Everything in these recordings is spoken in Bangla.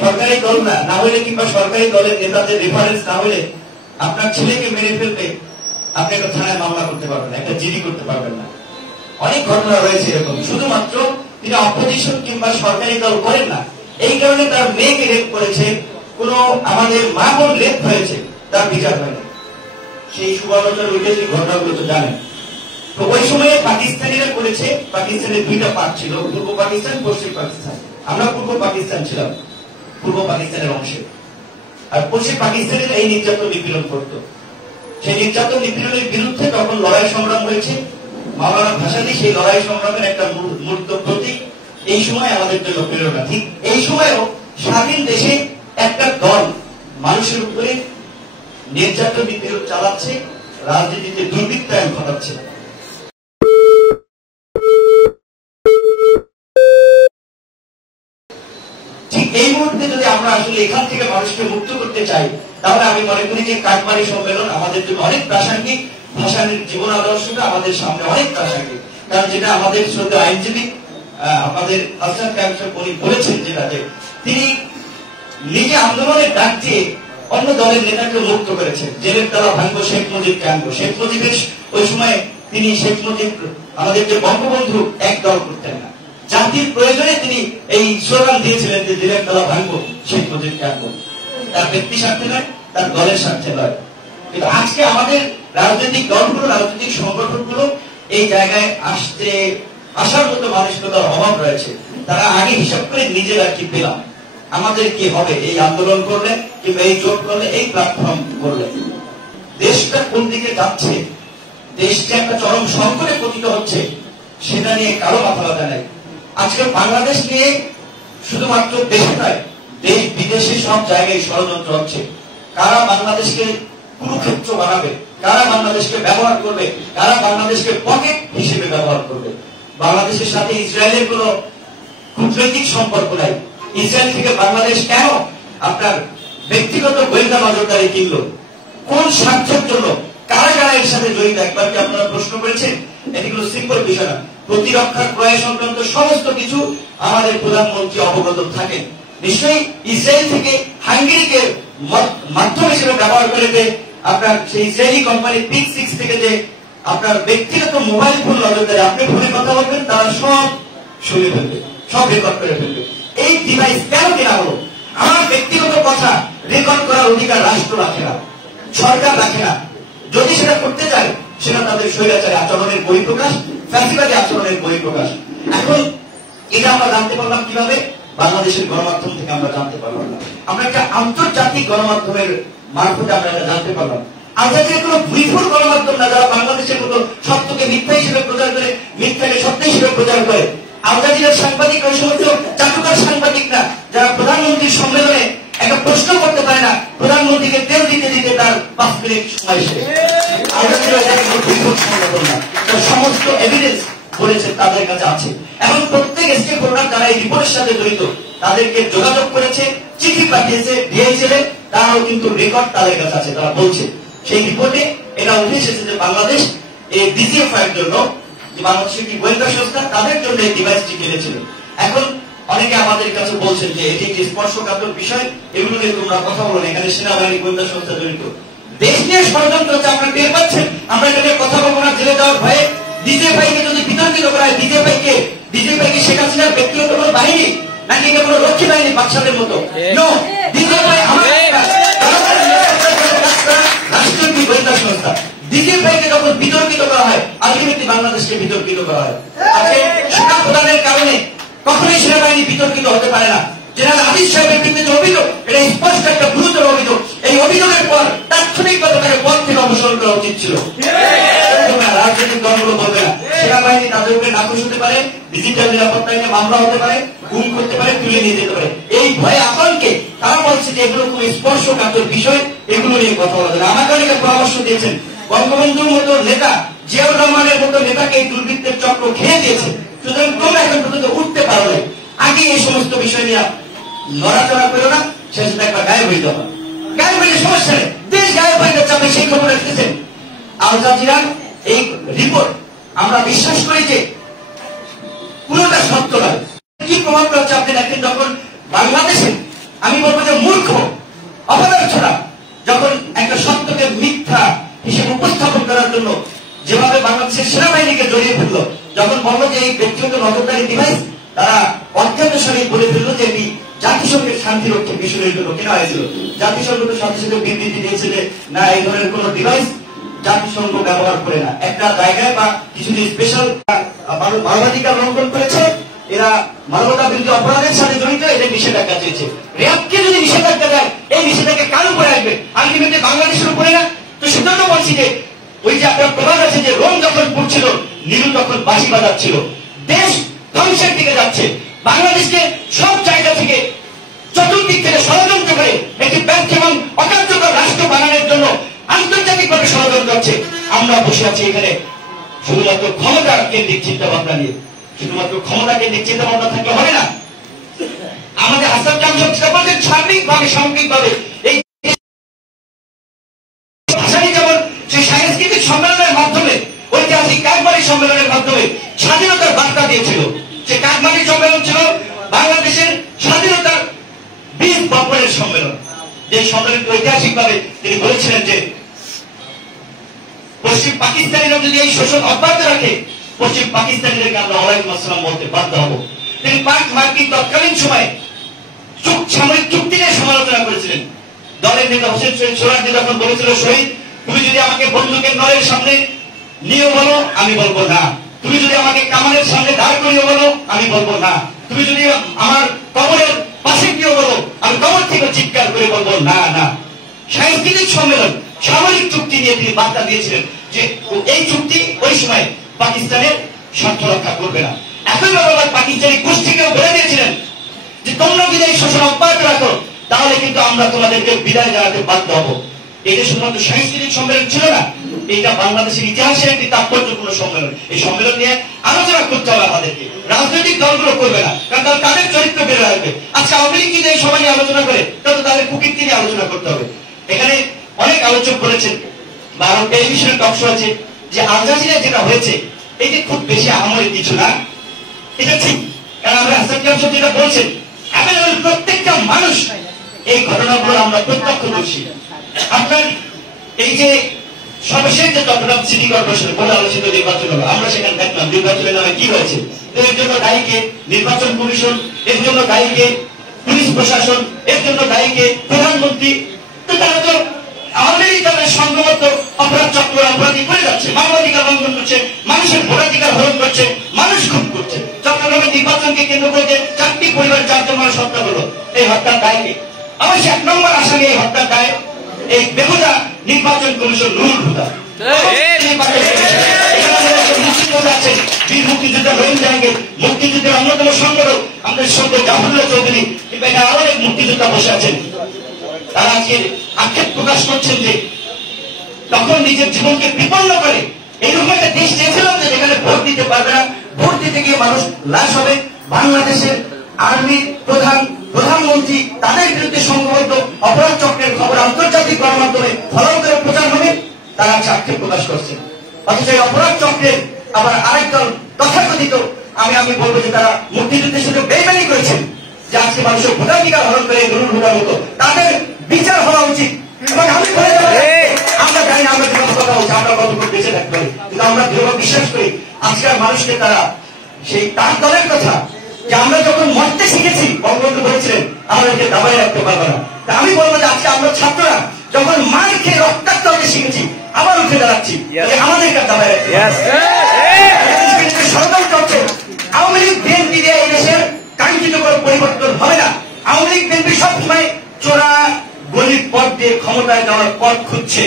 সরকারি দল না হলে কিংবা সরকারি দলের নেতাদের রেফারেন্স না হলে আপনার ছেলেকে মেরে ফেলবে, আপনি একটা থানায় মামলা করতে পারবেন না, একটা জিডি করতে পারবেন না। অনেক ঘটনা রয়েছে এরকম। শুধুমাত্র তিনি অপোজিশন কিংবা সরকারি দল করেন না, এই কারণে তার মেয়েকে রেপ করেছে, কোন আমাদের মা বোন রেপ হয়েছে, তার বিচার হয়নি। সেই সুবর্ণচর ঐতিহাসিক ঘটনাগুলো তো জানেন। তো ওই সময়ে পাকিস্তানিরা করেছে, পাকিস্তানের দুইটা পার্ট ছিল, পূর্ব পাকিস্তান, পশ্চিম পাকিস্তান। আমরা পূর্ব পাকিস্তান ছিলাম, পূর্ব পাকিস্তানের অংশে। আর পশ্চিম পাকিস্তানের এই নির্যাতন নিপীড়ন করত। সেই নির্যাতন নিপীড়নের বিরুদ্ধে তখন লড়াই সংগ্রাম হয়েছে। মাওলানা ভাসানী সেই লড়াই সংগ্রামের একটা মূর্ত প্রতীক। এই সময় আমাদের জন্য প্রেরণা। ঠিক এই সময়েও স্বাধীন দেশে একটা দল মানুষের উপরে নির্যাতন নিপীড়ন চালাচ্ছে, রাজনীতিতে দুর্বৃত্তায়ন ঘটাচ্ছে। ঠিক এই মুহূর্তে যদি আমরা আসলে এখান থেকে মানুষকে মুক্ত করতে চাই, তাহলে আমি মনে করি যে কাঠমারি সম্মেলন আমাদের জন্য অনেক প্রাসঙ্গিক। ভাসানীর জীবন আদর্শটা আমাদের সামনে অনেক প্রাসঙ্গিক। কারণ যেটা আমাদের শ্রদ্ধেয় আইনজীবী আমাদের হাসনাত কায়েম সাহেব উনি বলেছেন, যেটা যে তিনি নিজে আন্দোলনের ডাক দিয়ে অন্য দলের নেতাকে মুক্ত করেছেন। জেলের তালা ভাঙবো, শেখ মুজিবকে আনবো। শেখ মুজিবের ওই সময় তিনি শেখ মুজিব আমাদের যে বঙ্গবন্ধু এক দল করতেন না, জাতির প্রয়োজনে তিনি এই স্লোগান দিয়েছিলেন যে জেলের তালা ভাঙবো, শেখ মুজিবকে আনবো। তার ব্যক্তি স্বার্থে নয়, তার দলের স্বার্থে নয়। কিন্তু আজকে আমাদের রাজনৈতিক দলগুলো, রাজনৈতিক সংগঠনগুলো এই জায়গায় আসার মতো মানসিকতার অভাব রয়েছে। তারা আগে হিসাব করে নিজেরা কি পেলাম, আমাদের কি হবে এই আন্দোলন করলে কিংবা এই জোট করলে, এই প্ল্যাটফর্ম করলে। দেশটা কোন দিকে যাচ্ছে, দেশটা একটা চরম সংকটে পতিত হচ্ছে, সেটা নিয়ে কারো মাথা ব্যথা নাই। আজকে বাংলাদেশ নিয়ে শুধুমাত্র দেশে নয়, দেশ বিদেশে সব জায়গায় ষড়যন্ত্র হচ্ছে। কারা বাংলাদেশকে কুরুক্ষেত্র বানাবে, কারা বাংলাদেশকে ব্যবহার করবে, কারা বাংলাদেশকে পকেট হিসেবে ব্যবহার করবে। বাংলাদেশের সাথে ইসরায়েলের কোন কূটনৈতিক সম্পর্ক নাই। ইসরায়েল থেকে বাংলাদেশ কেন আপনার ব্যক্তিগত গোয়েন্দা নজরদারি কিনলো, কোন স্বার্থের জন্য, কারা কারা এর সাথে জড়িত, একবার কি আপনারা প্রশ্ন করেছেন? এটি কোনো সিম্পল বিষয় না। প্রতিরক্ষার ক্রয় সংক্রান্ত সমস্ত কিছু আমাদের প্রধানমন্ত্রী অবগত থাকেন। নিশ্চয়ই ইসরায়েল থেকে হাঙ্গেরিকে মাধ্যম হিসেবে ব্যবহার করে যে আপনার সেই ইসরায়েলি কোম্পানি পিক6 থেকে যে আপনার ব্যক্তিগত মোবাইল ফোন নজরদারি, আপনি ফোনে কথা বলবেন, তারা সব শুনে ফেলবে, সব রেকর্ড করে ফেলবে। এই ডিভাইস কেন কেনা হলো? আমার ব্যক্তিগত কথা রেকর্ড করার অধিকার রাষ্ট্র রাখে না, সরকার রাখে না। যদি সেটা করতে চায়, সেটা তাদের স্বৈরাচারী আচরণের বহিঃপ্রকাশ, ফ্যাসিবাদী আচরণের বহিঃপ্রকাশ। এখন এটা আমরা জানতে পারলাম কিভাবে? বাংলাদেশের গণমাধ্যম থেকে আমরা জানতে পারলাম না। আমরা একটা আন্তর্জাতিক গণমাধ্যমের মারফতে আমরা এটা জানতে পারলাম। আন্তর্জাতিক কোন ভুইফুল গণমাধ্যম না, যারা বাংলাদেশের মতো সত্যকে মিথ্যা হিসেবে প্রচার করে, মিথ্যাকে সত্য হিসেবে প্রচার করে। আন্তর্জাতিক সাংবাদিক ওই সমস্ত চাটুকার সাংবাদিক না, যারা প্রধানমন্ত্রীর সম্মেলনে একটা প্রশ্ন করতে পারে না, প্রধানমন্ত্রীকে তেল দিতে দিতে তার 5 মিনিট সময় শেষ। সমস্ত এভিডেন্স বলেছে তাদের কাছে আছে। এখন প্রত্যেক স্টেক হোল্ডার যারা এই রিপোর্টের সাথে জড়িত, তাদেরকে যোগাযোগ করেছে, চিঠি পাঠিয়েছে, দিয়েছিলেন, তারাও কিন্তু রেকর্ড তাদের কাছে আছে। তারা বলছে সেই রিপোর্টে এটা উঠে এসেছে যে বাংলাদেশ এই ডিজিএফআই এর জন্য, যে বাংলাদেশের একটি গোয়েন্দা সংস্থা, তাদের জন্য এই ডিভাইসটি কিনেছিল। এখন অনেকে আমাদের কাছে বলছেন যে এটি একটি স্পর্শকাতর বিষয়, এগুলো নিয়ে তোমরা কথা বলো না, এখানে সেনাবাহিনী গোয়েন্দা সংস্থা জড়িত। দেশ নিয়ে ষড়যন্ত্র হচ্ছে, আপনারা টের পাচ্ছেন। আমরা এটা নিয়ে কথা বলবো না জেলে যাওয়ার ভয়ে। ডিজিএফআই কে যদি বিতর্কিত করা হয়, ডিজিএফআই কে শেখ হাসিনার ব্যক্তিগত কোনো বাহিনী নাকি এটা কোনো রক্ষী বাহিনী বাচ্চাদের মতো? নো, ডিজিএফআই রাষ্ট্রীয় একটি গোয়েন্দা সংস্থা। ডিজিএফআই কে যখন বিতর্কিত করা হয়, আলটিমেটলি বাংলাদেশকে বিতর্কিত করা হয়। আজকে সেনা প্রদানের কারণে কখনোই সেনাবাহিনী বিতর্কিত হতে পারে না। জেনারেল আজিজ সাহেবের বিরুদ্ধে যে অভিযোগ, এটা স্পষ্ট একটা গুরুতর অভিযোগ। এই অভিযোগের পর তাৎক্ষণিকভাবে তাকে পদ থেকে অপসারণ করা উচিত ছিল। রাজনৈতিক দলগুলো বলবে না, সেনাবাহিনী তাদের উপরে নাকশ হতে পারে, ডিজিটাল নিরাপত্তা নিয়ে মামলা হতে পারে, গুম করতে পারে, তুলে নিয়ে যেতে পারে। এই ভয়ে আতঙ্কে তারা বলছে যে এগুলো খুব স্পর্শকাতর বিষয়, এগুলো নিয়ে কথা বলা যায় না। আমাকে অনেকে পরামর্শ দিয়েছেন, বঙ্গবন্ধুর মতো নেতা, জিয়াউর রহমানের মতো নেতাকে এই দুর্বৃত্তের চক্র খেয়ে দিয়েছে, সুতরাং তোমরা এখন পর্যন্ত উঠতে পারো না। আগে এই সমস্ত বিষয় নিয়ে নড়াচড়া করো না, শেষ একবার গায়েব হয়ে যাবে। গায়েব হইলে সমস্যা নেই, দেশ গায়েব হয়ে যাচ্ছে। আপনি সেই খবর রাখতেছেন। আল জাজিরার এই রিপোর্ট আমরা বিশ্বাস করি যে পুরোটা সত্য নয়। কি প্রমাণ হচ্ছে আপনি দেখেন, যখন বাংলাদেশে, আমি বাংলাদেশের সেনাবাহিনীকে জড়িয়ে ফেললো, যখন বললো যে এই ব্যক্তিগত নজরদারি ডিভাইস, তারা অত্যন্ত শরীর বলে ফেললো যে এটি জাতিসংঘের শান্তিরক্ষী মিশনের জন্য কেনা হয়েছিল। জাতিসংঘ তো সাথে সাথে বিবৃতি দিয়েছে যে না, এই ধরনের কোন ডিভাইস জাতিসংঘ ব্যবহার করে না। একটা জায়গায় বা কিছু স্পেশাল মানবাধিকার লঙ্ঘন করেছে, এরা মানবতা বিরোধী অপরাধের সাথে জড়িত, এদের নিষেধাজ্ঞা চেয়েছে। র্যাবকে যদি নিষেধাজ্ঞা দেয়, এই নিষেধাজ্ঞা কার উপরে আসবে? আলটিমেটলি বাংলাদেশের উপরে না। তো সেজন্য বলছি যে ওই যে আপনার প্রভাব আছে যে রোম যখন পড়ছিল, নীলু তখন বাঁশি বাজাচ্ছিল। দেশ ধ্বংসের দিকে যাচ্ছে। বাংলাদেশকে সব জায়গা থেকে চতুর্দিক থেকে ষড়যন্ত্র করে একটি ব্যর্থ এবং অকার্যকর রাষ্ট্র বানানোর জন্য আন্তর্জাতিকভাবে ষড়যন্ত্র হচ্ছে। আমরা বসে আছি এখানে শুধুমাত্র ক্ষমতা কেন্দ্রিক চিন্তা ভাবনা নিয়ে। শুধুমাত্র ক্ষমতা কেন্দ্রিক চিন্তা ভাবনা থাকলে হবে না। আমাদের হাসান জামশেদ বলছেন সার্বিকভাবে সামগ্রিকভাবে এই ভাষাটি যেমন সেই সাংস্কৃতিক সম্মেলনের মাধ্যমে, ঐতিহাসিক কাকবাড়ি সম্মেলনের মাধ্যমে স্বাধীনতার বার্তা দিয়েছিল। যে কাকবাড়ি সম্মেলন ছিল বাংলাদেশের স্বাধীনতার 20 বছরের সম্মেলন। যে সম্মেলনকে ঐতিহাসিক ভাবে তিনি বলেছিলেন যে পশ্চিম পাকিস্তানিরা যদি এই শোষণ অব্যাহত রাখে, পশ্চিম পাকিস্তানিদেরকে আমরা ওয়ালাইকুম আসসালাম বলতে বাধ্য হব। তিনি পাক মার্কিন তৎকালীন সময়ে সামরিক চুক্তি নিয়ে সমালোচনা করেছিলেন। দলের নেতা হোসেন শহীদ সোহরাওয়ার্দী যখন বলেছিল, শহীদ তুমি যদি আমাকে বন্দুকের নলের সামনে নিয়ে বলো, আমি বলবো না। তুমি যদি আমাকে কামানের সামনে দাঁড় করিয়ে বলো, আমি বলবো না। তুমি যদি আমার কবরের পাশে গিয়ে বলো, আমি কবর থেকে চিৎকার করে বলবো না না। সাংস্কৃতিক সম্মেলন, সামরিক চুক্তি নিয়ে তিনি বার্তা দিয়েছিলেন যে এই চুক্তি ওই সময় পাকিস্তানের স্বার্থ রক্ষা করবে না। একইভাবে পাকিস্তানি গোষ্ঠীকেও বলে দিয়েছিলেন যে তোমরা যদি এই শোষণ অব্যাহত রাখো, তাহলে কিন্তু আমরা তোমাদেরকে বিদায় জানাতে বাধ্য হবো। এটা শুধুমাত্র সাংস্কৃতিক সম্মেলন ছিল না, এটা বাংলাদেশের ইতিহাসের একটি তাৎপর্যপূর্ণ সম্মেলন। এই সম্মেলন নিয়ে আলোচনা করতে হবে আমাদেরকে। রাজনৈতিক দলগুলো করবে না, কারণ তাদের চরিত্র বেড়ে আসবে। আজকে আওয়ামী লীগ যদি এই সময় নিয়ে আলোচনা করে, তাহলে তাদের কুকীর্তি নিয়ে আলোচনা করতে হবে। এখানে অনেক আলোচক বলেছেন বা আরো টেলিভিশনের টক শো আছে যে আল জাজিরা যেটা হয়েছে এটা খুব বেশি আহামরি কিছু না। এটা ঠিক, কারণ আমরা হাসান জামশেদ যেটা বলছেন, প্রত্যেকটা মানুষ এই ঘটনাগুলো আমরা প্রত্যক্ষদর্শী। আপনার এই যে সর্বশেষ যে চট্টগ্রাম সিটি কর্পোরেশন বলে আলোচিত নির্বাচন হলো, আমরা সেখানে দেখলাম নির্বাচনের নামে কি হয়েছে। এর জন্য দায়ীকে নির্বাচন কমিশন, এর জন্য দায়ীকে পুলিশ প্রশাসন, এর জন্য দায়ীকে প্রধানমন্ত্রী। তো তারা তো অলরেডি তাদের সংঘবদ্ধ অপরাধ চক্র অপরাধী করে যাচ্ছে, মানবাধিকার লঙ্ঘন করছে, মানুষের ভোটাধিকার হরণ করছে, মানুষ খুন করছে। চট্টগ্রামের নির্বাচনকে কেন্দ্র করে 4টি পরিবার 4 জন মানুষ হত্যা হলো, এই হত্যার দায়ীকে অবশ্যই 1 নম্বর আসামি এই হত্যার দায় এই বেহুদা নির্বাচন কমিশন নুরুল হুদা। বীর মুক্তিযোদ্ধা রহিম জাহাঙ্গীর, মুক্তিযুদ্ধের অন্যতম সংগঠক আমাদের সঙ্গে জাফরুল্লাহ চৌধুরী, কিংবা এখানে আরো অনেক মুক্তিযোদ্ধা বসে আছেন। তারা আজকে আক্ষেপ প্রকাশ করছেন যে তখন নিজের জীবনকে বিপন্ন করে এইরকম একটা দেশ চেয়েছিলাম যে যেখানে ভোট দিতে পারবে না, ভোট দিতে গিয়ে মানুষ লাশ হবে। বাংলাদেশের আর্মির প্রধানমন্ত্রী তাদের বিরুদ্ধে সংঘবদ্ধ অপরাধ চক্রের খবর আন্তর্জাতিক গণমাধ্যমে ফলাও করে প্রচার হবে, তারা আক্ষেপ প্রকাশ করছেন। অথচ এই অপরাধ চক্রের আবার আরেক দল তথাকথিত আমি বলবো যে তারা মুক্তিযুদ্ধের সাথে বেইমানি করেছেন, যে আজকে মানুষের ভোটাধিকার হরণ করে নুরুল হুদার মতো তাদের বিচার হওয়া উচিত। এবং আমি আমরা জানি না আমরা যেভাবে কথা বলছি, আমরা কতটুকু বেঁচে থাকতে পারি, কিন্তু আমরা যেভাবে বিশ্বাস করি আজকের মানুষকে তারা সেই তার দলের কথা যে আমরা যখন মরতে শিখেছি, বঙ্গবন্ধু বলেছিলেন আমাদেরকে দাবায় রাখতে পারবে না। আমি বলবো যে আজকে আমরা ছাত্ররা যখন মার খেয়ে রক্তাক্ত হতে শিখেছি, আবার উঠে দাঁড়াচ্ছি আমাদেরকে দাবায় রাখতে। ষড়যন্ত্র হচ্ছে আওয়ামী লীগ বিএনপি দিয়ে এই দেশের কাঙ্ক্ষিত কোনো পরিবর্তন হবে না। আওয়ামী লীগ বিএনপি সবসময় চোরা গলির পথ দিয়ে ক্ষমতায় যাওয়ার পথ খুঁজছে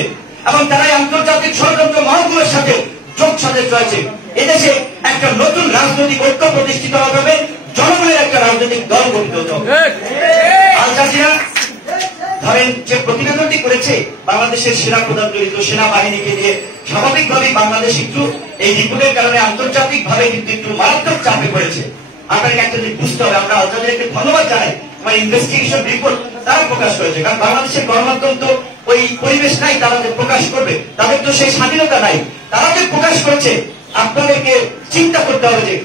এবং তারাই আন্তর্জাতিক ষড়যন্ত্র মহকুমের সাথে যোগ সাজে চলেছে। এদেশে একটা নতুন রাজনৈতিক ঐক্য প্রতিষ্ঠিত হবে, জনগণের একটা রাজনৈতিক দল গঠিত হবে। আল জাজিরা ধরেন যে প্রতিবেদনটি করেছে বাংলাদেশের সেনা প্রধান জড়িত সেনাবাহিনীকে দিয়ে, স্বাভাবিকভাবেই বাংলাদেশ একটু এই রিপোর্টের কারণে আন্তর্জাতিক ভাবে কিন্তু একটু মারাত্মক চাপে পড়েছে। আপনাকে একটা জিনিস বুঝতে হবে, আমরা আল জাজিরাকে ধন্যবাদ জানাই, আমার ইনভেস্টিগেশন রিপোর্ট তারা প্রকাশ করেছে। কারণ বাংলাদেশের গণমাধ্যম তো ওই পরিবেশ নাই তারা যে প্রকাশ করবে, তাদের তো সেই স্বাধীনতা নাই। তারা যে প্রকাশ করেছে, আপনাদেরকে চিন্তা করতে হবে যে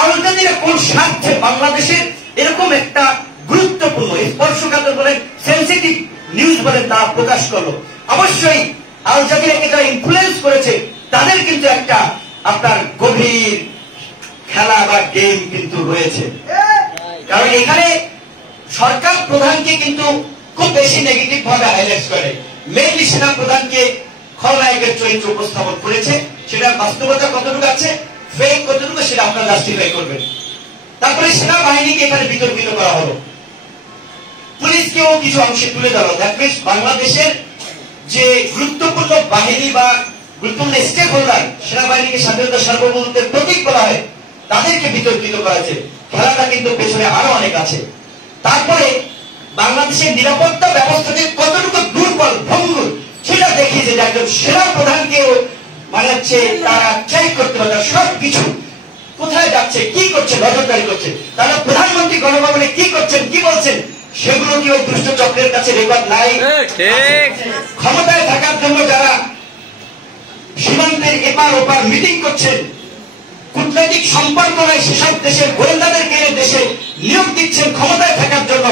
আল জাজিরা কোন স্বার্থে বাংলাদেশের এরকম একটা গুরুত্বপূর্ণ স্পর্শকাতর বলেন, সেন্সিটিভ নিউজ বলেন, তা প্রকাশ করলো। অবশ্যই আল জাজিরাকে যারা ইনফ্লুয়েন্স করেছে তাদের কিন্তু একটা আপনার গভীর খেলা বা গেম কিন্তু রয়েছে। কারণ এখানে সরকার প্রধানকে কিন্তু খুব বেশি নেগেটিভ ভাবে হাইলাইট করে, মেইনলি সেনা প্রধানকে খলনায়কের চরিত্র উপস্থাপন করেছে। সেটা বাস্তবতা কতটুকু আছে, ফেক কতটুকু, সেটা আপনারা জাস্টিফাই করবেন। তারপরে সেনাবাহিনীকে এখানে বিতর্কিত করা হলো, পুলিশকেও কিছু অংশে তুলে ধরা। দ্যাট মিনস বাংলাদেশের যে গুরুত্বপূর্ণ বাহিনী বা গুরুত্বপূর্ণ স্টেক হোল্ডার, সেনাবাহিনীকে স্বাধীনতা সার্বভৌমত্বের প্রতীক বলা হয়, তাদেরকে বিতর্কিত করা হয়েছে। খেলাটা কিন্তু পেছনে আরো অনেক আছে। তারপরে বাংলাদেশের নিরাপত্তা ব্যবস্থাকে কতটুকু দুর্বল ভঙ্গুর সেটা দেখিয়েছে, যে একজন সেনা প্রধানকেও মানে হচ্ছে তারা চেক করতে পারে সবকিছু, কোথায় যাচ্ছে, কি করছে, নজরদারি করছে। তারা প্রধানমন্ত্রী গণভবনে কি করছেন, কি বলছেন, সেগুলো কি ওই দুষ্ট চক্রের কাছে রেকর্ড নাই? ক্ষমতায় থাকার জন্য যারা সীমান্তের এপার ওপার মিটিং করছেন, কূটনৈতিক সম্পর্ক নাই সেসব দেশের গোয়েন্দাদেরকে দেশে নিয়োগ দিচ্ছেন ক্ষমতায় থাকার জন্য,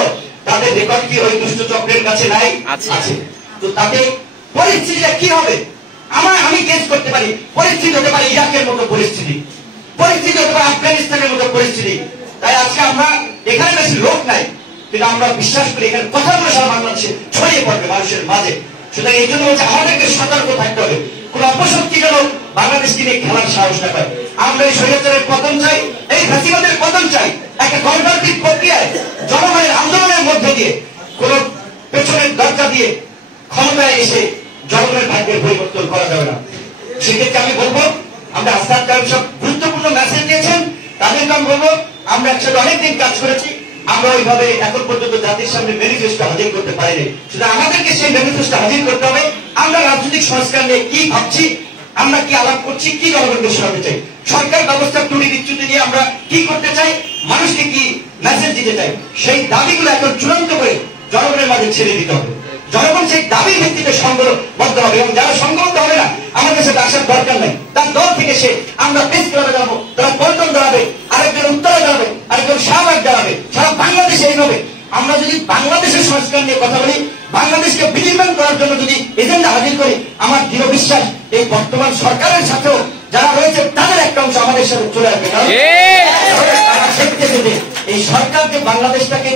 তাদের রেকর্ড কি ওই দুষ্ট চক্রের কাছে নাই? আছে। তো তাতে পরিস্থিতিটা কি হবে? আমি গেস করতে পারি, পরিস্থিতি হতে পারে ইরাকের মতো পরিস্থিতি, পরিস্থিতি হতে পারে আফগানিস্তানের মতো পরিস্থিতি। তাই আজকে আমরা এখানে বেশি লোক নাই, কিন্তু আমরা বিশ্বাস করি এখানে কথাগুলো সব বাংলাদেশে ছড়িয়ে পড়বে মানুষের মাঝে। সুতরাং এই জন্য হচ্ছে আমাদেরকে সতর্ক থাকতে হবে, কোন অপশক্তি যেন বাংলাদেশকে নিয়ে খেলার সাহস না পায়। আমরা এই স্বৈরাচারের পতন চাই, এই ফ্যাসিবাদের পতন চাই, একটা গণতান্ত্রিক প্রক্রিয়ায় জনগণের আন্দোলনের মধ্যে দিয়ে, কোন পেছনের দরজা দিয়ে ক্ষমতায় এসে জনগণের ভাগ্যের পরিবর্তন করা যাবে না। সেক্ষেত্রে আমি বলবো, আমরা আস্থার কারণ সব গুরুত্বপূর্ণ মেসেজ দিয়েছেন, তাদেরকে আমি বলবো আমরা একসাথে অনেকদিন কাজ করেছি, আমরা ওইভাবে এখন পর্যন্ত জাতির সামনে ম্যানিফেস্টো হাজির করতে পারিনি। শুধু আমাদেরকে সেই ম্যানিফেস্টো হাজির করতে হবে, আমরা রাজনৈতিক সংস্কার নিয়ে কি ভাবছি, আমরা কি আলাপ করছি, কি জনগণকে শোনাতে চাই, সরকার ব্যবস্থার ত্রুটি বিচ্যুতি নিয়ে আমরা কি করতে চাই, মানুষকে কি মেসেজ দিতে চাই, সেই দাবিগুলো এখন চূড়ান্ত করে জনগণের মাঝে ছেড়ে দিতে হবে। জনগণ সেই দাবির ভিত্তিতে সংঘবদ্ধ হবে, এবং যারা সংঘবদ্ধ হবে না, আমাদের সাথে আসার দরকার নাই। তার দল থেকে সে আমরা প্রেস ক্লাবে যাবো, তারা পল্টন দাঁড়াবে, আরেকজন উত্তরে দাঁড়াবে, আরেকজন শাহবাগ দাঁড়াবে, সারা বাংলাদেশে এইভাবে। আমরা যদি বাংলাদেশের সংস্কার নিয়ে কথা বলি, বাংলাদেশকে বিনির্মাণ করার জন্য যদি এজেন্ডা হাজির করি, আমার দৃঢ় বিশ্বাস এই বর্তমান সরকারের সাথেও যারা রয়েছে তাদের একটা অংশ আমাদের সাথে চলে আসবে। এই সরকার যে বাংলাদেশটাকে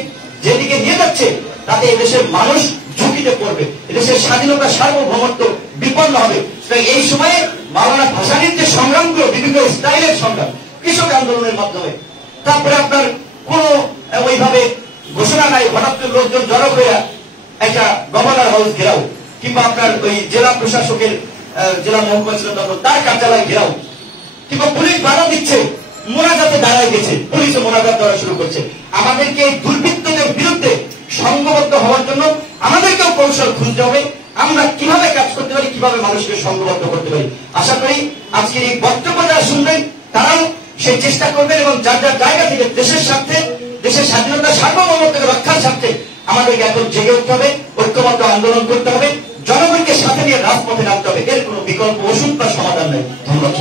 যেদিকে নিয়ে যাচ্ছে, তাতে এদেশের মানুষ ঝুঁকিতে পড়বে, এদেশের স্বাধীনতা সার্বভৌমত্ব বিপন্ন হবে। এই সময়ে মাওলানা ভাসানীর যে সংগ্রামগুলো, বিভিন্ন স্টাইলের সংগ্রাম, কৃষক আন্দোলনের মাধ্যমে, তারপরে আপনার কোন ওইভাবে ঘোষণা নাই, হঠাৎ করে লোকজন জড়ো হয়ে একটা গভর্নর হাউস ঘেরাও, কিংবা আপনার ওই জেলা প্রশাসকের জেলা মহকুমা ছিল তখন তার কার্যালয় ঘেরাও, কিংবা পুলিশ বাধা দিচ্ছে, মোনাজাতে দাঁড়ায় গেছে, পুলিশে মোনাজাত দেওয়া শুরু করছে। আমাদেরকে এই দুর্বৃত্তদের বিরুদ্ধে সংঘবদ্ধ হওয়ার জন্য আমাদেরকেও কৌশল খুঁজতে হবে, আমরা কিভাবে কাজ করতে পারি, কিভাবে মানুষকে সংঘবদ্ধ করতে পারি। আশা করি আজকের এই বক্তব্য যারা শুনবেন তারাও সেই চেষ্টা করবেন, এবং যার যার জায়গা থেকে দেশের স্বার্থে, দেশের স্বাধীনতা সার্বভৌমত্বের রক্ষার স্বার্থে আমাদেরকে এখন জেগে উঠতে হবে, ঐক্যবদ্ধ আন্দোলন করতে হবে, জনগণকে সাথে নিয়ে রাজপথে নামতে হবে। এর কোনো বিকল্প ওষুধ বা সমাধান নেই। ধন্যবাদ।